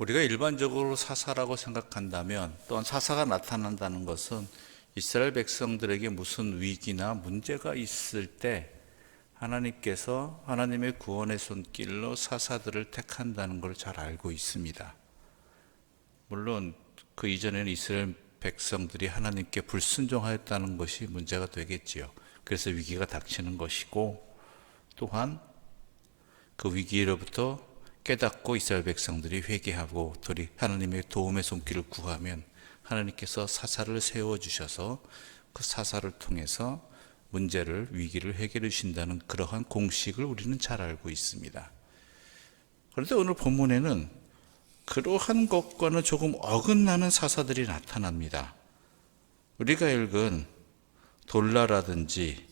우리가 일반적으로 사사라고 생각한다면, 또한 사사가 나타난다는 것은 이스라엘 백성들에게 무슨 위기나 문제가 있을 때 하나님께서 하나님의 구원의 손길로 사사들을 택한다는 걸 잘 알고 있습니다. 물론 그 이전에는 이스라엘 백성들이 하나님께 불순종하였다는 것이 문제가 되겠지요. 그래서 위기가 닥치는 것이고, 또한 그 위기로부터 깨닫고 이스라엘 백성들이 회개하고 하나님의 도움의 손길을 구하면 하나님께서 사사를 세워주셔서 그 사사를 통해서 문제를, 위기를 해결해 주신다는 그러한 공식을 우리는 잘 알고 있습니다. 그런데 오늘 본문에는 그러한 것과는 조금 어긋나는 사사들이 나타납니다. 우리가 읽은 돌라라든지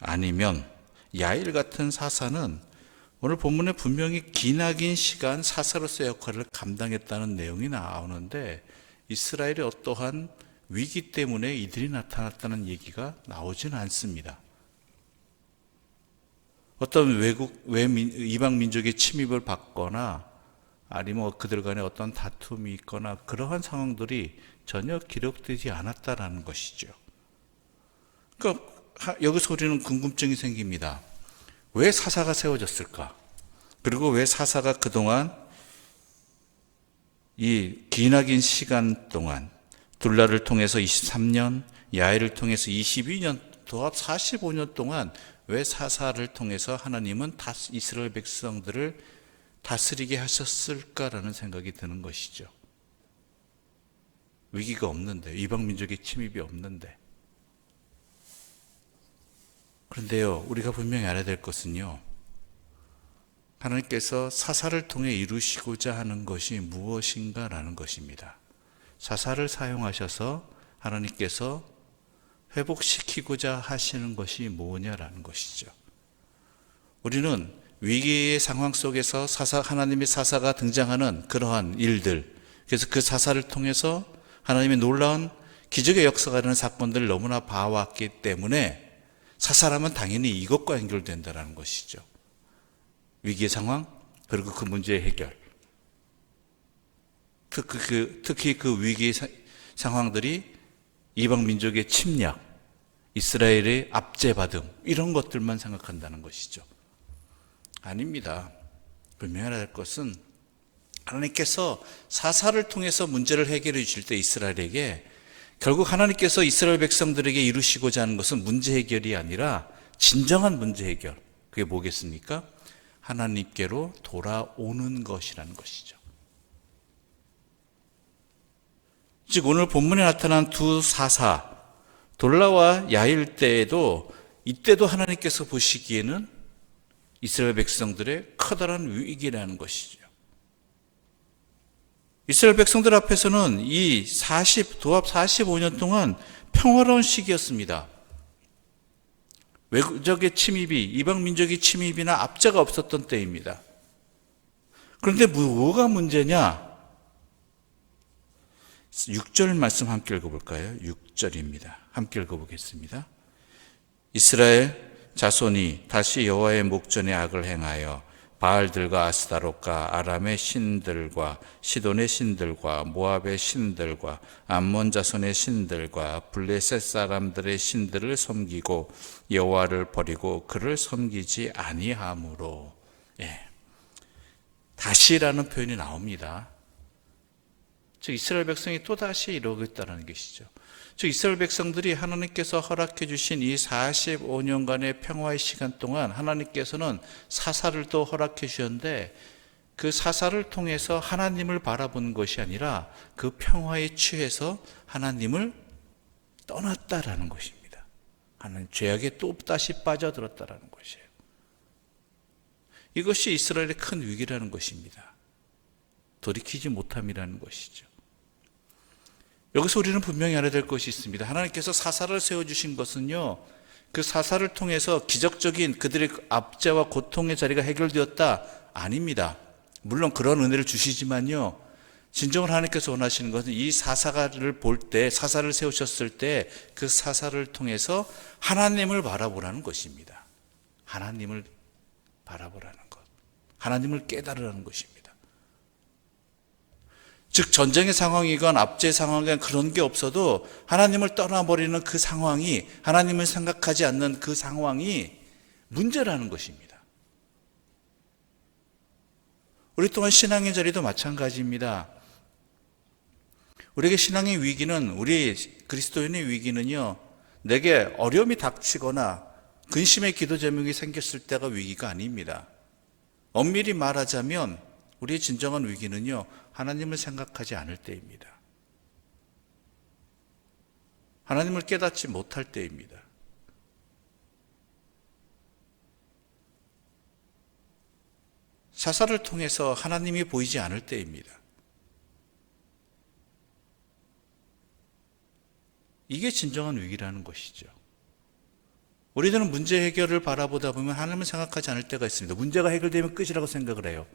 아니면 야일 같은 사사는 오늘 본문에 분명히 기나긴 시간 사사로서의 역할을 감당했다는 내용이 나오는데, 이스라엘의 어떠한 위기 때문에 이들이 나타났다는 얘기가 나오진 않습니다. 어떤 이방 민족의 침입을 받거나 아니면 그들 간에 어떤 다툼이 있거나 그러한 상황들이 전혀 기록되지 않았다라는 것이죠. 그러니까 여기서 우리는 궁금증이 생깁니다. 왜 사사가 세워졌을까? 그리고 왜 사사가 그동안 이 기나긴 시간 동안 둘라를 통해서 23년, 야일을 통해서 22년, 도합 45년 동안 왜 사사를 통해서 하나님은 이스라엘 백성들을 다스리게 하셨을까라는 생각이 드는 것이죠. 위기가 없는데, 이방 민족의 침입이 없는데. 그런데요, 우리가 분명히 알아야 될 것은요, 하나님께서 사사를 통해 이루시고자 하는 것이 무엇인가라는 것입니다. 사사를 사용하셔서 하나님께서 회복시키고자 하시는 것이 뭐냐라는 것이죠. 우리는 위기의 상황 속에서 하나님의 사사가 등장하는 그러한 일들, 그래서 그 사사를 통해서 하나님의 놀라운 기적의 역사가 되는 사건들을 너무나 봐왔기 때문에 사사라면 당연히 이것과 연결된다는 것이죠. 위기의 상황, 그리고 그 문제의 해결. 특히 그 위기의 상황들이 이방 민족의 침략, 이스라엘의 압제받음, 이런 것들만 생각한다는 것이죠. 아닙니다. 분명히 알아야 할 것은 하나님께서 사사를 통해서 문제를 해결해 주실 때 이스라엘에게 결국 하나님께서 이스라엘 백성들에게 이루시고자 하는 것은 문제 해결이 아니라 진정한 문제 해결. 그게 뭐겠습니까? 하나님께로 돌아오는 것이라는 것이죠. 즉 오늘 본문에 나타난 두 사사, 돌라와 야일 때에도 이때도 하나님께서 보시기에는 이스라엘 백성들의 커다란 위기라는 것이죠. 이스라엘 백성들 앞에서는 이 도합 45년 동안 평화로운 시기였습니다. 외국적의 침입이, 이방 민족의 침입이나 압제가 없었던 때입니다. 그런데 뭐가 문제냐? 6절 말씀 함께 읽어볼까요? 6절입니다. 함께 읽어보겠습니다. 이스라엘 자손이 다시 여호와의 목전에 악을 행하여 바알들과 아스타롯과 아람의 신들과 시돈의 신들과 모압의 신들과 암몬 자손의 신들과 블레셋 사람들의 신들을 섬기고 여호와를 버리고 그를 섬기지 아니하므로. 다시라는 표현이 나옵니다. 즉 이스라엘 백성이 또다시 이러고 있다는 것이죠. 즉 이스라엘 백성들이 하나님께서 허락해 주신 이 45년간의 평화의 시간 동안 하나님께서는 사사를 또 허락해 주셨는데, 그 사사를 통해서 하나님을 바라보는 것이 아니라 그 평화에 취해서 하나님을 떠났다라는 것입니다. 하나님 죄악에 또 다시 빠져들었다라는 것이에요. 이것이 이스라엘의 큰 위기라는 것입니다. 돌이키지 못함이라는 것이죠. 여기서 우리는 분명히 알아야 될 것이 있습니다. 하나님께서 사사를 세워주신 것은요, 그 사사를 통해서 기적적인 그들의 압제와 고통의 자리가 해결되었다? 아닙니다. 물론 그런 은혜를 주시지만요, 진정으로 하나님께서 원하시는 것은 이 사사를 볼 때, 사사를 세우셨을 때 그 사사를 통해서 하나님을 바라보라는 것입니다. 하나님을 바라보라는 것, 하나님을 깨달으라는 것입니다. 즉 전쟁의 상황이건 압제의 상황이건 그런 게 없어도 하나님을 떠나버리는 그 상황이, 하나님을 생각하지 않는 그 상황이 문제라는 것입니다. 우리 또한 신앙의 자리도 마찬가지입니다. 우리에게 신앙의 위기는, 우리 그리스도인의 위기는요, 내게 어려움이 닥치거나 근심의 기도 제목이 생겼을 때가 위기가 아닙니다. 엄밀히 말하자면 우리의 진정한 위기는요, 하나님을 생각하지 않을 때입니다. 하나님을 깨닫지 못할 때입니다. 사사를 통해서 하나님이 보이지 않을 때입니다. 이게 진정한 위기라는 것이죠. 우리들은 문제 해결을 바라보다 보면 하나님을 생각하지 않을 때가 있습니다. 문제가 해결되면 끝이라고 생각을 해요.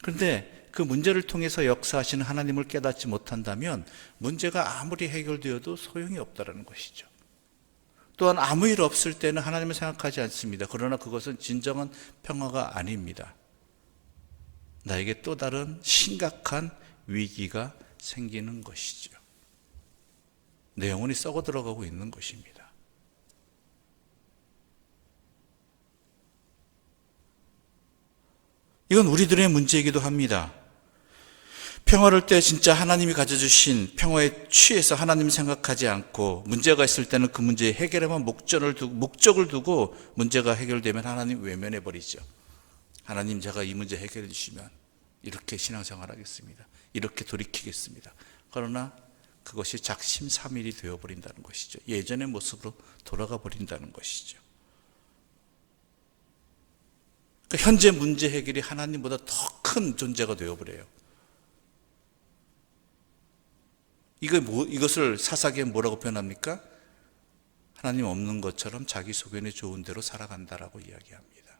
그런데 그 문제를 통해서 역사하시는 하나님을 깨닫지 못한다면 문제가 아무리 해결되어도 소용이 없다는 것이죠. 또한 아무 일 없을 때는 하나님을 생각하지 않습니다. 그러나 그것은 진정한 평화가 아닙니다. 나에게 또 다른 심각한 위기가 생기는 것이죠. 내 영혼이 썩어 들어가고 있는 것입니다. 이건 우리들의 문제이기도 합니다. 평화를 때 진짜 하나님이 가져주신 평화에 취해서 하나님 생각하지 않고, 문제가 있을 때는 그 문제의 해결에만 목적을 두고 문제가 해결되면 하나님 외면해 버리죠. 하나님, 제가 이 문제 해결해 주시면 이렇게 신앙생활 하겠습니다. 이렇게 돌이키겠습니다. 그러나 그것이 작심삼일이 되어버린다는 것이죠. 예전의 모습으로 돌아가 버린다는 것이죠. 그러니까 현재 문제 해결이 하나님보다 더 큰 존재가 되어버려요. 이것을 사사기에 뭐라고 표현합니까? 하나님 없는 것처럼 자기 소견에 좋은 대로 살아간다라고 이야기합니다.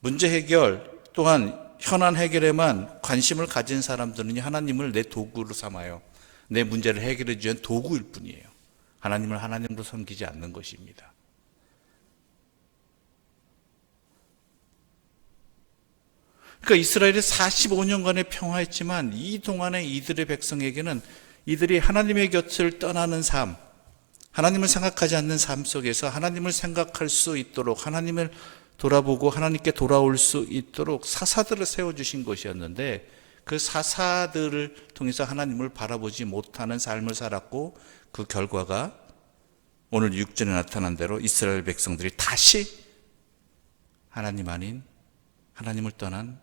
문제 해결 또한 현안 해결에만 관심을 가진 사람들은 하나님을 내 도구로 삼아요. 내 문제를 해결해 주는 도구일 뿐이에요. 하나님을 하나님으로 섬기지 않는 것입니다. 그러니까 이스라엘이 45년간의 평화했지만 이 동안에 이들의 백성에게는 이들이 하나님의 곁을 떠나는 삶, 하나님을 생각하지 않는 삶 속에서 하나님을 생각할 수 있도록, 하나님을 돌아보고 하나님께 돌아올 수 있도록 사사들을 세워주신 것이었는데, 그 사사들을 통해서 하나님을 바라보지 못하는 삶을 살았고, 그 결과가 오늘 6절에 나타난 대로 이스라엘 백성들이 다시 하나님 아닌 하나님을 떠난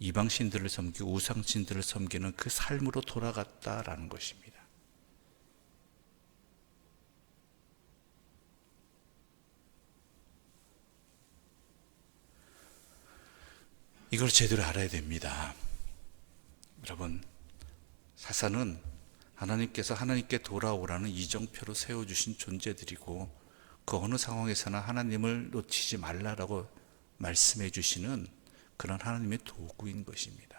이방신들을 섬기고 우상신들을 섬기는 그 삶으로 돌아갔다라는 것입니다. 이걸 제대로 알아야 됩니다. 여러분, 사사는 하나님께서 하나님께 돌아오라는 이정표로 세워주신 존재들이고, 그 어느 상황에서나 하나님을 놓치지 말라라고 말씀해 주시는 그런 하나님의 도구인 것입니다.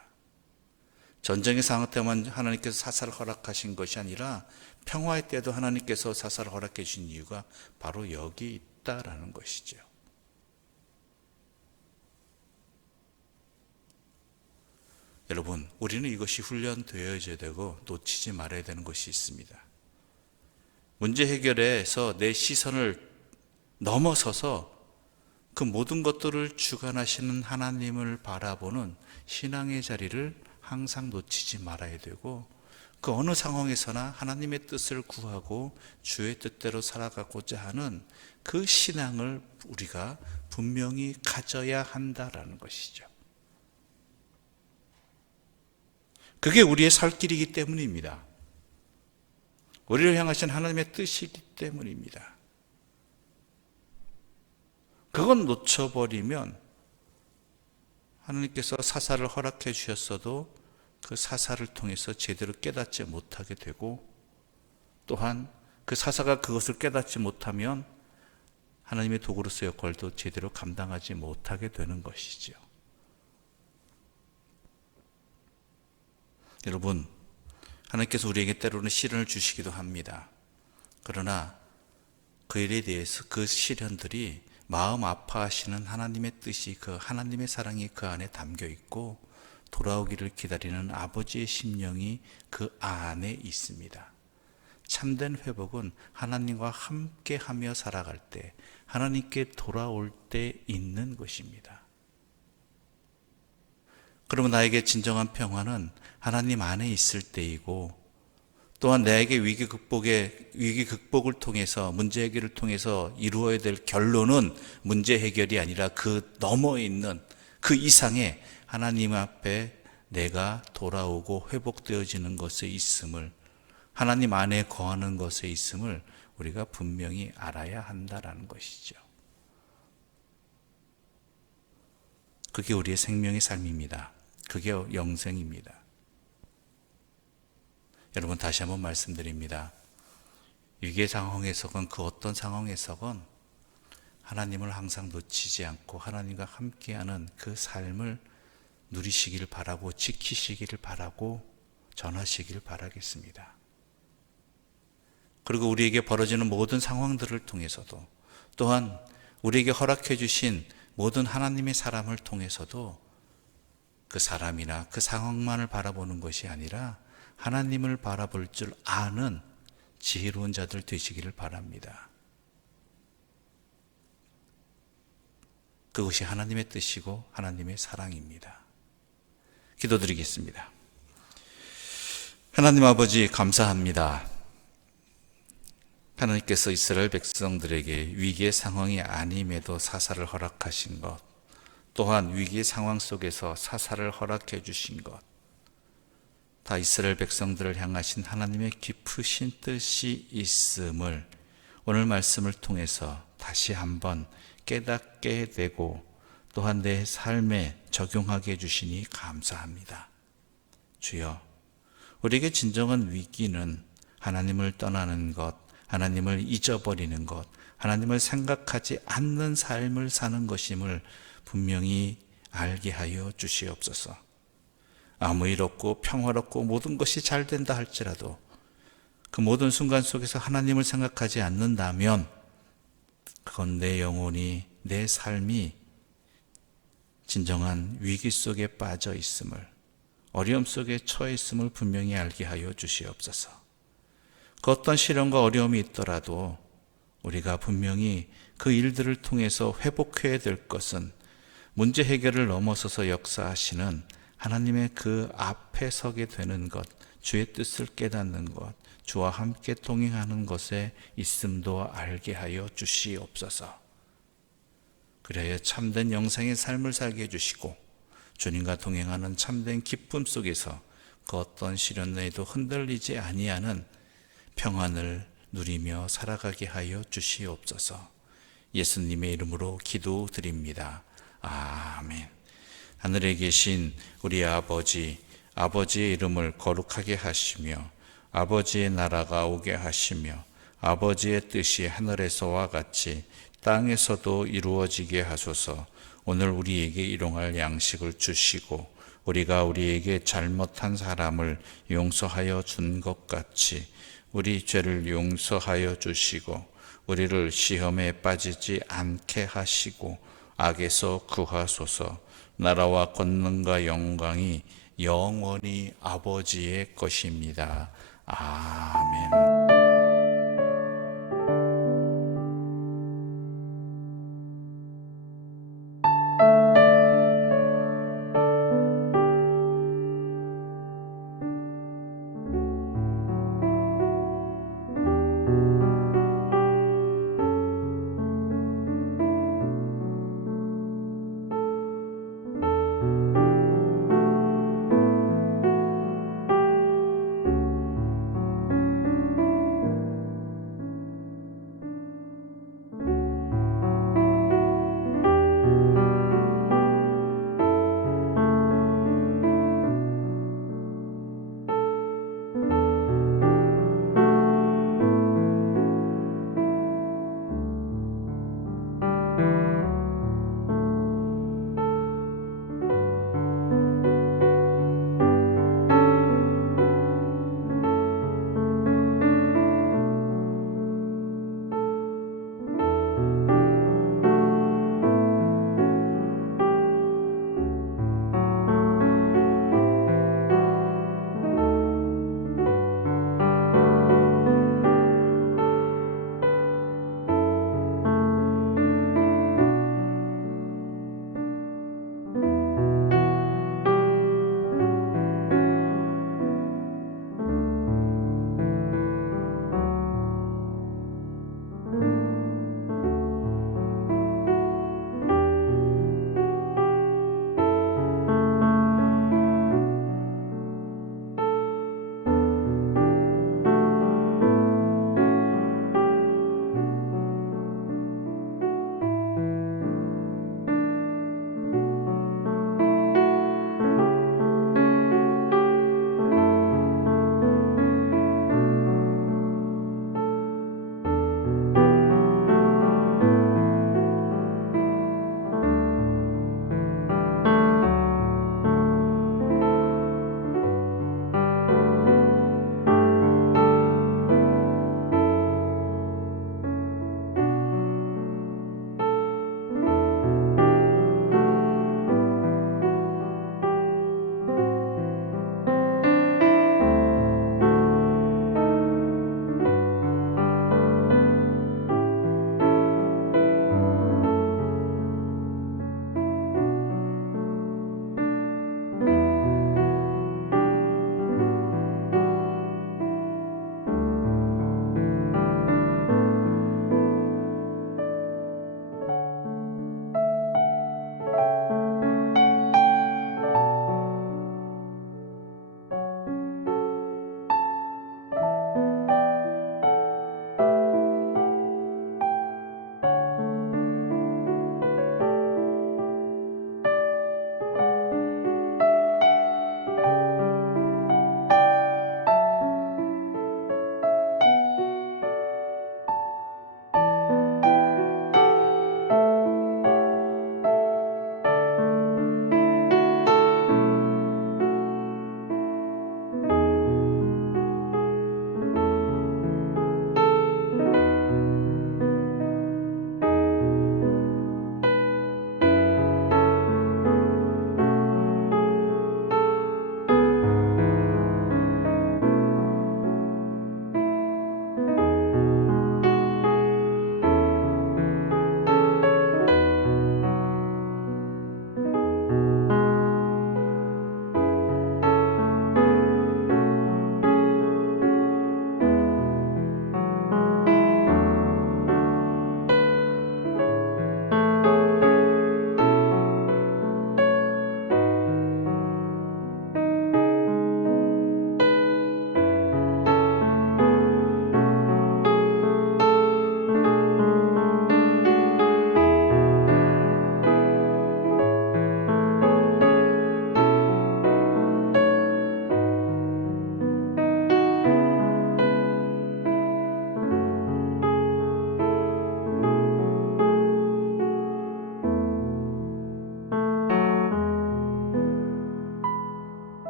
전쟁의 상황 때만 하나님께서 사사를 허락하신 것이 아니라 평화의 때도 하나님께서 사사를 허락해 주신 이유가 바로 여기 있다라는 것이죠. 여러분, 우리는 이것이 훈련되어야 되고 놓치지 말아야 되는 것이 있습니다. 문제 해결에서 내 시선을 넘어서서 그 모든 것들을 주관하시는 하나님을 바라보는 신앙의 자리를 항상 놓치지 말아야 되고, 그 어느 상황에서나 하나님의 뜻을 구하고 주의 뜻대로 살아가고자 하는 그 신앙을 우리가 분명히 가져야 한다라는 것이죠. 그게 우리의 살 길이기 때문입니다. 우리를 향하신 하나님의 뜻이기 때문입니다. 그건 놓쳐버리면 하나님께서 사사를 허락해 주셨어도 그 사사를 통해서 제대로 깨닫지 못하게 되고, 또한 그 사사가 그것을 깨닫지 못하면 하나님의 도구로서 역할도 제대로 감당하지 못하게 되는 것이죠. 여러분, 하나님께서 우리에게 때로는 시련을 주시기도 합니다. 그러나 그 일에 대해서 그 시련들이 마음 아파하시는 하나님의 뜻이, 그 하나님의 사랑이 그 안에 담겨 있고 돌아오기를 기다리는 아버지의 심령이 그 안에 있습니다. 참된 회복은 하나님과 함께하며 살아갈 때, 하나님께 돌아올 때 있는 것입니다. 그러면 나에게 진정한 평화는 하나님 안에 있을 때이고, 또한 나에게 위기 극복을 통해서, 문제 해결을 통해서 이루어야 될 결론은 문제 해결이 아니라 그 너머에 있는 그 이상의 하나님 앞에 내가 돌아오고 회복되어지는 것에 있음을, 하나님 안에 거하는 것에 있음을 우리가 분명히 알아야 한다라는 것이죠. 그게 우리의 생명의 삶입니다. 그게 영생입니다. 여러분, 다시 한번 말씀드립니다. 위기의 상황에서건 그 어떤 상황에서건 하나님을 항상 놓치지 않고 하나님과 함께하는 그 삶을 누리시길 바라고, 지키시기를 바라고, 전하시기를 바라겠습니다. 그리고 우리에게 벌어지는 모든 상황들을 통해서도, 또한 우리에게 허락해 주신 모든 하나님의 사람을 통해서도 그 사람이나 그 상황만을 바라보는 것이 아니라 하나님을 바라볼 줄 아는 지혜로운 자들 되시기를 바랍니다. 그것이 하나님의 뜻이고 하나님의 사랑입니다. 기도드리겠습니다. 하나님 아버지, 감사합니다. 하나님께서 이스라엘 백성들에게 위기의 상황이 아님에도 사사를 허락하신 것, 또한 위기의 상황 속에서 사사를 허락해 주신 것, 다 이스라엘 백성들을 향하신 하나님의 깊으신 뜻이 있음을 오늘 말씀을 통해서 다시 한번 깨닫게 되고, 또한 내 삶에 적용하게 해주시니 감사합니다. 주여, 우리에게 진정한 위기는 하나님을 떠나는 것, 하나님을 잊어버리는 것, 하나님을 생각하지 않는 삶을 사는 것임을 분명히 알게 하여 주시옵소서. 아무 일 없고 평화롭고 모든 것이 잘 된다 할지라도 그 모든 순간 속에서 하나님을 생각하지 않는다면 그건 내 영혼이, 내 삶이 진정한 위기 속에 빠져 있음을, 어려움 속에 처해 있음을 분명히 알게 하여 주시옵소서. 그 어떤 시련과 어려움이 있더라도 우리가 분명히 그 일들을 통해서 회복해야 될 것은 문제 해결을 넘어서서 역사하시는 하나님의 그 앞에 서게 되는 것, 주의 뜻을 깨닫는 것, 주와 함께 동행하는 것에 있음도 알게 하여 주시옵소서. 그래야 참된 영생의 삶을 살게 해주시고 주님과 동행하는 참된 기쁨 속에서 그 어떤 시련 내에도 흔들리지 아니하는 평안을 누리며 살아가게 하여 주시옵소서. 예수님의 이름으로 기도드립니다. 아멘. 하늘에 계신 우리 아버지, 아버지의 이름을 거룩하게 하시며 아버지의 나라가 오게 하시며 아버지의 뜻이 하늘에서와 같이 땅에서도 이루어지게 하소서. 오늘 우리에게 일용할 양식을 주시고 우리가 우리에게 잘못한 사람을 용서하여 준 것 같이 우리 죄를 용서하여 주시고 우리를 시험에 빠지지 않게 하시고 악에서 구하소서. 나라와 권능과 영광이 영원히 아버지의 것입니다. 아멘.